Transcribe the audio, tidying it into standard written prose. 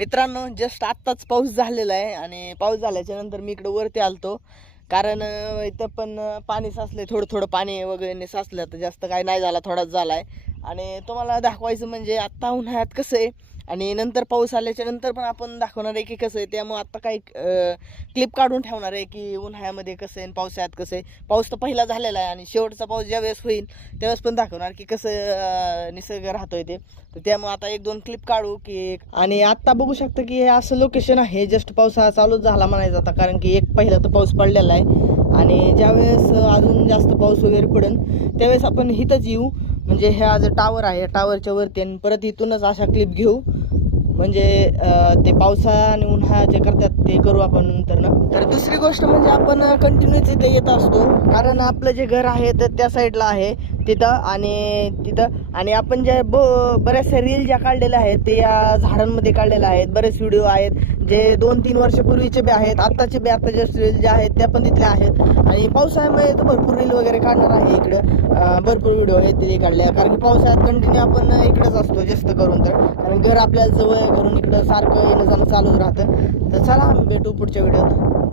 मित्रांनो, जस्ट आत्ताच पाऊस झालेला आहे आणि पाऊस झाल्याच्या नंतर मी इकडे वरती आलतो. कारण इथं पण पाणी साचले, थोडं थोडं पाणी वगैरे साचलं, तर जास्त काय नाही झाला, थोडाच झाला आहे. आणि तुम्हाला दाखवायचं म्हणजे आत्ता उन्हाळ्यात कसं आहे आणि नंतर पाऊस आल्याच्या नंतर पण आपण दाखवणार आहे की कसं आहे. त्यामुळे आत्ता काही क्लिप काढून ठेवणार आहे की उन्हाळ्यामध्ये कसं आहे आणि पावसाळ्यात कसं आहे. पाऊस तर पहिला झालेला आहे आणि शेवटचा पाऊस ज्यावेळेस होईल त्यावेळेस पण दाखवणार की कसं निसर्ग राहतोय ते. तर त्यामुळे आता एक दोन क्लिप काढू की. आणि आत्ता बघू शकता की हे असं लोकेशन आहे. जस्ट पावसाळा चालूच झाला म्हणायचं आता, कारण की एक पहिला तर पाऊस पडलेला आहे आणि ज्यावेळेस अजून जास्त पाऊस वगैरे पडेल त्यावेळेस आपण इथंच येऊ. म्हणजे ह्या जे टावर आहे टावरच्या वरती, आणि परत इथूनच अशा क्लिप घेऊ. म्हणजे ते पावसाळा आणि उन्हाळा जे करतात ते करू आपण नंतर ना. तर दुसरी गोष्ट म्हणजे आपण कंटिन्यूच इथे येत असतो, कारण आपलं जे घर आहे तर त्या साईडला आहे तिथं. आणि आपण जे बऱ्याचशा रील ज्या काढलेल्या आहेत ते या झाडांमध्ये काढलेल्या आहेत. बरेच व्हिडिओ आहेत जे 2-3 वर्षापूर्वीचे बी आहेत, आत्ताचे बी आता जस्ट रील ज्या आहेत त्या पण तिथल्या आहेत. आणि पावसाळ्यामुळे तर भरपूर रील वगैरे काढणार आहे इकडं. भरपूर व्हिडिओ आहेत तिथे काढले, कारण की पावसाळ्यात कंटिन्यू आपण इकडेच असतो जास्त करून. तर कारण घर आपल्याला जवळ घरून इकडं सारखं येणं जाणं चालूच राहतं. तर चला भेटू पुढच्या व्हिडिओत.